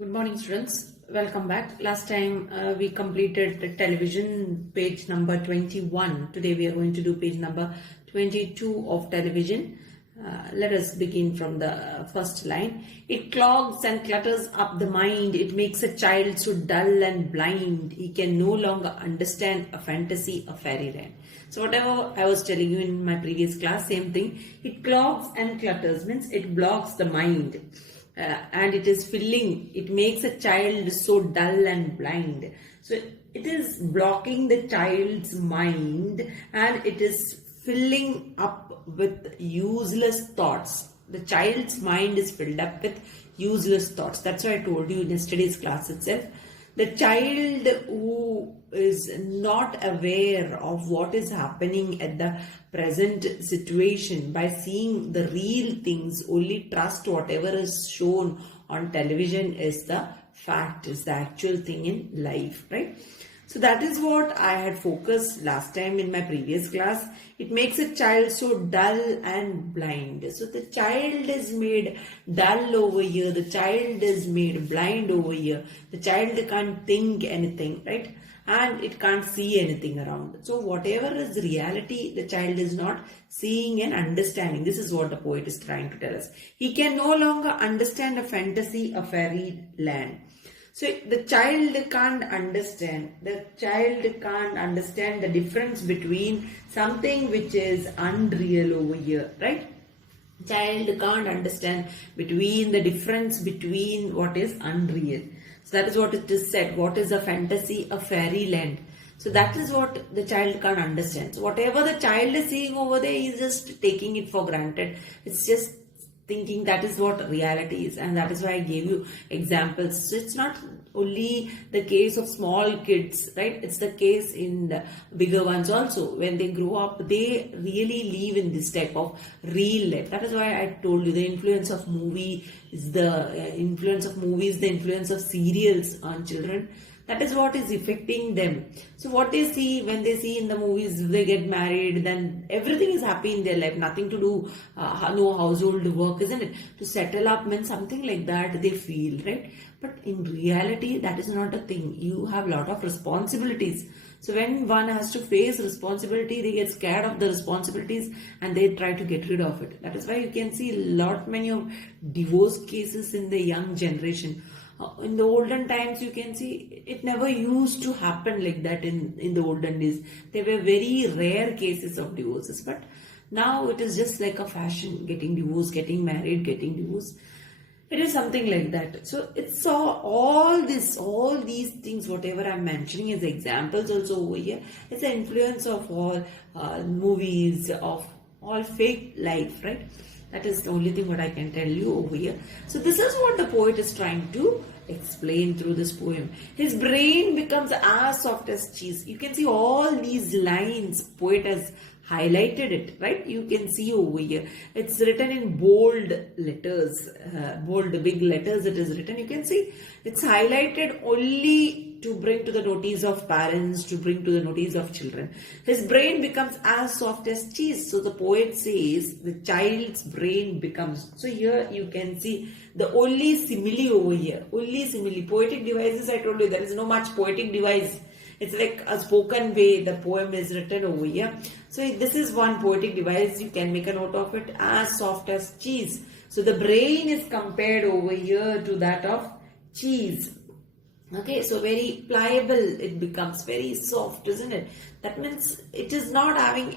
Good morning, students. Welcome back. Last time we completed the television, page number 21. Today we are going to do page number 22 of television. Let us begin from the first line. It clogs and clutters up the mind. It makes a child so dull and blind. He can no longer understand a fantasy, a fairyland. So whatever I was telling you in my previous class, same thing. It clogs and clutters means it blocks the mind. And it is filling, it makes a child so dull and blind. So it is blocking the child's mind and it is filling up with useless thoughts. The child's mind is filled up with useless thoughts. That's why I told you in yesterday's class itself. The child who is not aware of what is happening at the present situation, by seeing the real things, only trust whatever is shown on television is the fact, is the actual thing in life, right? So that is what I had focused last time in my previous class. It makes a child so dull and blind. So the child is made dull over here. The child is made blind over here. The child can't think anything, right? And it can't see anything around. So whatever is reality, the child is not seeing and understanding. This is what the poet is trying to tell us. He can no longer understand a fantasy, a fairy land. So the child can't understand. The child can't understand the difference between something which is unreal over here, right? Child can't understand between the difference between what is unreal. So that is what it is said. What is a fantasy, a fairyland? So that is what the child can't understand. So whatever the child is seeing over there, he is just taking it for granted. It's just thinking that is what reality is, and that is why I gave you examples. So it's not only the case of small kids, right? It's the case in the bigger ones also. When they grow up, they really live in this type of real life. That is why I told you the influence of movie is the influence of movies, the influence of serials on children. That is what is affecting them. So what they see, when they see in the movies, they get married, then everything is happy in their life, nothing to do, no household work, isn't it? To settle up means something like that they feel, right? But in reality, that is not a thing. You have a lot of responsibilities. So when one has to face responsibility, they get scared of the responsibilities and they try to get rid of it. That is why you can see many of divorce cases in the young generation. In the olden times, you can see it never used to happen like that in the olden days. There were very rare cases of divorces, but now it is just like a fashion, getting divorced, getting married, getting divorced. It is something like that. So it's all these things, whatever I'm mentioning as examples also over here, it's the influence of all movies, of all fake life, right? That is the only thing what I can tell you over here. So this is what the poet is trying to explain through this poem. His brain becomes as soft as cheese. You can see all these lines, poet has highlighted it, right? You can see over here. It's written in bold letters, bold big letters it is written. You can see it's highlighted only to bring to the notice of parents, to bring to the notice of children. His brain becomes as soft as cheese. So the poet says the child's brain becomes. So here you can see the only simile over here. Only simile. Poetic devices, I told you, there is no much poetic device. It's like a spoken way the poem is written over here. So this is one poetic device. You can make a note of it, as soft as cheese. So the brain is compared over here to that of cheese. Okay, so very pliable, it becomes very soft, isn't it? That means it is not having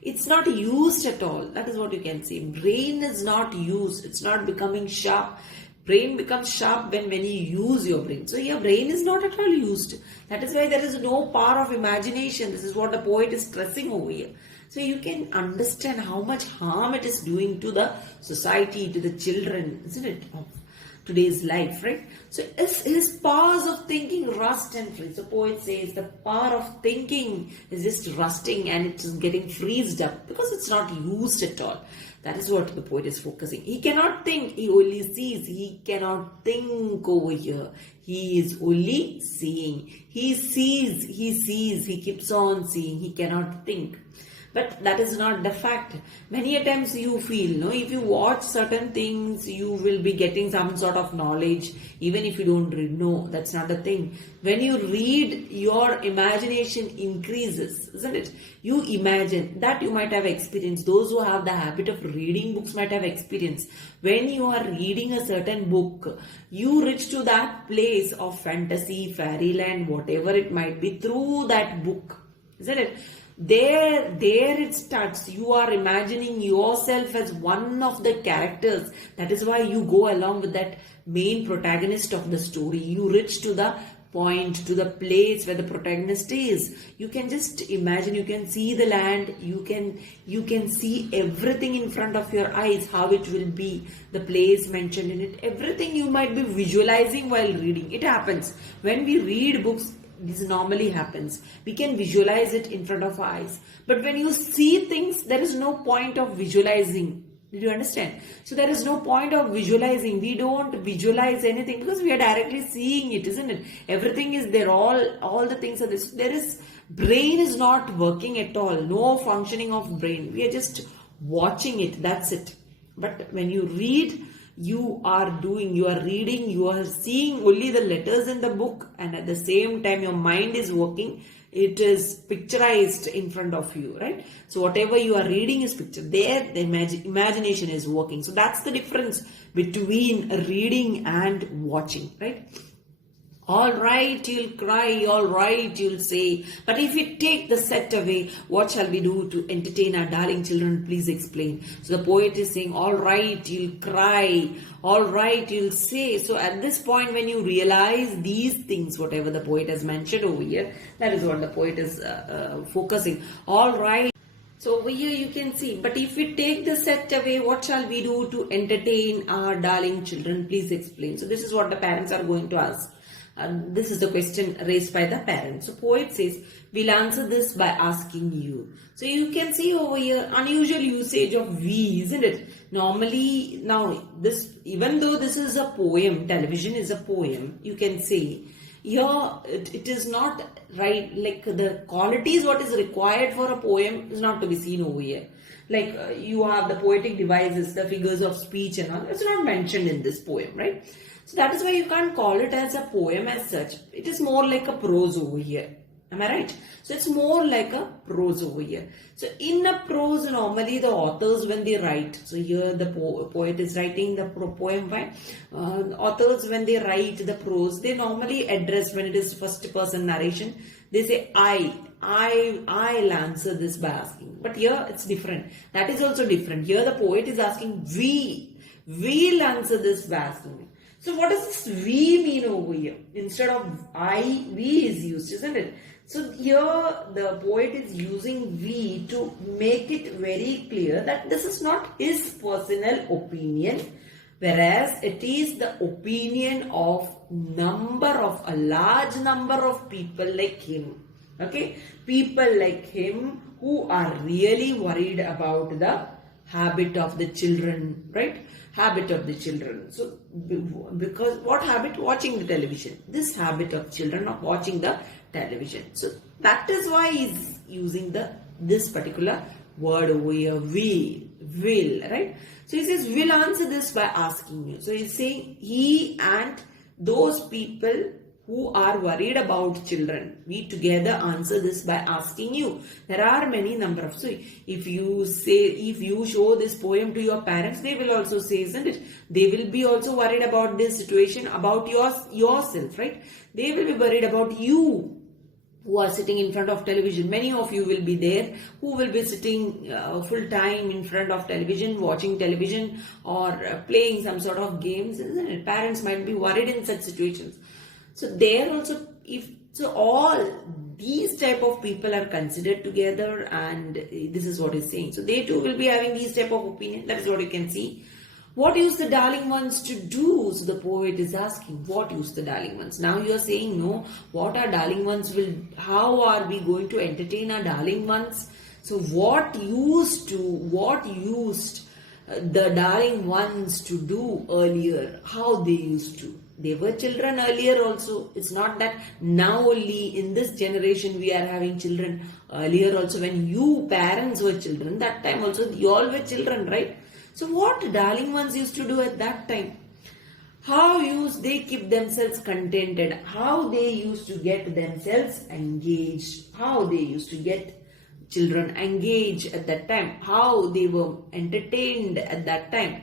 it's not used at all. That is what you can see. Brain is not used. It's not becoming sharp. Brain becomes sharp when you use your brain. So your brain is not at all used. That is why there is no power of imagination. This is what the poet is stressing over here. So you can understand how much harm it is doing to the society, to the children, isn't it? Today's life, right? So his powers of thinking rust and freeze. The poet says the power of thinking is just rusting and it is getting freezed up because it's not used at all. That is what the poet is focusing. He cannot think, he only sees. He cannot think over here. He is only seeing. He sees, he keeps on seeing. He cannot think. But that is not the fact. Many a times you feel, no, if you watch certain things, you will be getting some sort of knowledge, even if you don't read. No, that's not the thing. When you read, your imagination increases, isn't it? You imagine that you might have experienced. Those who have the habit of reading books might have experienced. When you are reading a certain book, you reach to that place of fantasy, fairyland, whatever it might be, through that book, isn't it? There it starts. You are imagining yourself as one of the characters. That is why you go along with that main protagonist of the story. You reach to the point, to the place where the protagonist is. You can just imagine, you can see the land, you can see everything in front of your eyes, how it will be, the place mentioned in it, everything you might be visualizing while reading. It happens. When we read books, this normally happens. We can visualize it in front of our eyes. But when you see things, there is no point of visualizing. Did you understand? So there is no point of visualizing. We don't visualize anything because we are directly seeing it, isn't it? Everything is there. All the things are this. Brain is not working at all. No functioning of brain. We are just watching it. That's it. But when you read, you are reading, you are seeing only the letters in the book, and at the same time your mind is working. It is picturized in front of you, right? So whatever you are reading is pictured. There the imagination is working. So that's the difference between reading and watching, right? All right, you'll cry, all right, you'll say. But if we take the set away, what shall we do to entertain our darling children? Please explain. So the poet is saying, all right, you'll cry, all right, you'll say. So at this point, when you realize these things, whatever the poet has mentioned over here, that is what the poet is focusing. All right. So over here you can see, but if we take the set away, what shall we do to entertain our darling children? Please explain. So this is what the parents are going to ask. This is the question raised by the parents. So poet says, we'll answer this by asking you. So you can see over here, unusual usage of we, isn't it? Normally, now this, even though this is a poem, television is a poem, you can say, here it is not right, like the qualities what is required for a poem is not to be seen over here. Like you have the poetic devices, the figures of speech and all, it's not mentioned in this poem, right? So that is why you can't call it as a poem as such. It is more like a prose over here. Am I right? So it's more like a prose over here. So in a prose, normally the authors when they write, so here the poet is writing the poem, right? Authors when they write the prose, they normally address, when it is first person narration, they say I'll answer this by asking. But here it's different. That is also different. Here the poet is asking we'll answer this by asking. So what does this we mean over here? Instead of we is used, isn't it? So here the poet is using we to make it very clear that this is not his personal opinion, whereas it is the opinion of a large number of people like him. Okay, people like him who are really worried about the habit of the children, right? Habit of the children. So because what habit? Watching the television. This habit of children of watching the television. So that is why he's using this particular word over here, will, right? So he says, we'll answer this by asking you. So he's saying he and those people who are worried about children, we together answer this by asking you. There are many number of, so if you show this poem to your parents, they will also say, isn't it? They will be also worried about this situation, about yourself, right? They will be worried about you who are sitting in front of television. Many of you will be there who will be sitting full time in front of television, watching television or playing some sort of games, isn't it? Parents might be worried in such situations. So there also, all these type of people are considered together, and this is what he's saying. So they too will be having these type of opinion. That is what you can see. What used the darling ones to do? So the poet is asking, what used the darling ones? Now you are saying, no, what our darling ones will, how are we going to entertain our darling ones? So what used the darling ones to do earlier? How they used to? They were children earlier also. It's not that now only in this generation we are having children. Earlier also, when you parents were children, that time also you all were children, right? So what darling ones used to do at that time? How used they keep themselves contented? How they used to get themselves engaged? How they used to get children engaged at that time? How they were entertained at that time?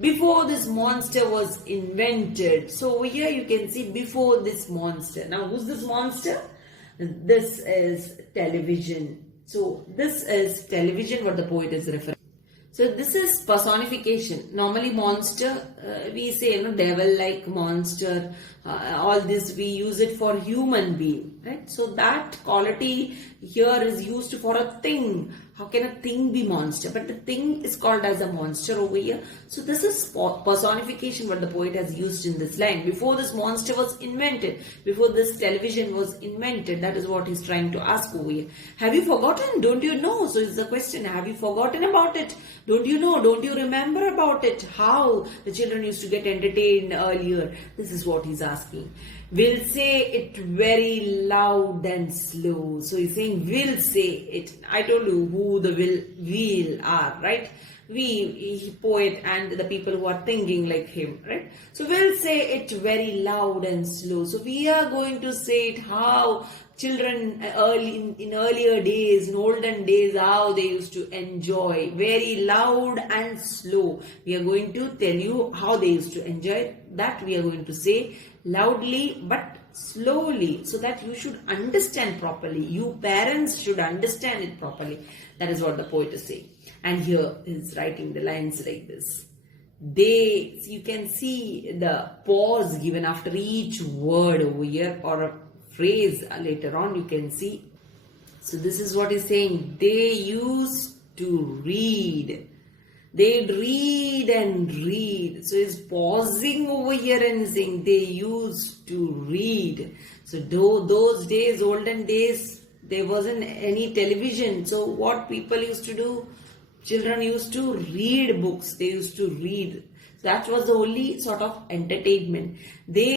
Before this monster was invented. So over here you can see before this monster. Now who's this monster? This is television. So this is television what the poet is referring. So this is personification. Normally monster, we say, devil like monster, all this we use it for human being, right? So that quality here is used for a thing. How can a thing be monster? But the thing is called as a monster over here. So this is personification what the poet has used in this line. Before this monster was invented, before this television was invented, that is what he's trying to ask over here. Have you forgotten? Don't you know? So it's the question, have you forgotten about it? Don't you know? Don't you remember about it? How the children used to get entertained earlier? This is what he's asking. Will say it very loud and slow. So he's saying will say it. I told you who the will are, right? We, poet, and the people who are thinking like him, right? So we'll say it very loud and slow. So we are going to say it how children in earlier days, in olden days, how they used to enjoy very loud and slow. We are going to tell you how they used to enjoy. That we are going to say loudly but slowly, so that you should understand properly. You parents should understand it properly. That is what the poet is saying. And here is writing the lines like this. You can see the pause given after each word over here, or a phrase later on you can see. So this is what he's saying. They used to read. They'd read and read. So he's pausing over here and saying they used to read. So those days, olden days, there wasn't any television. So what people used to do? Children used to read books. They used to read. That was the only sort of entertainment. They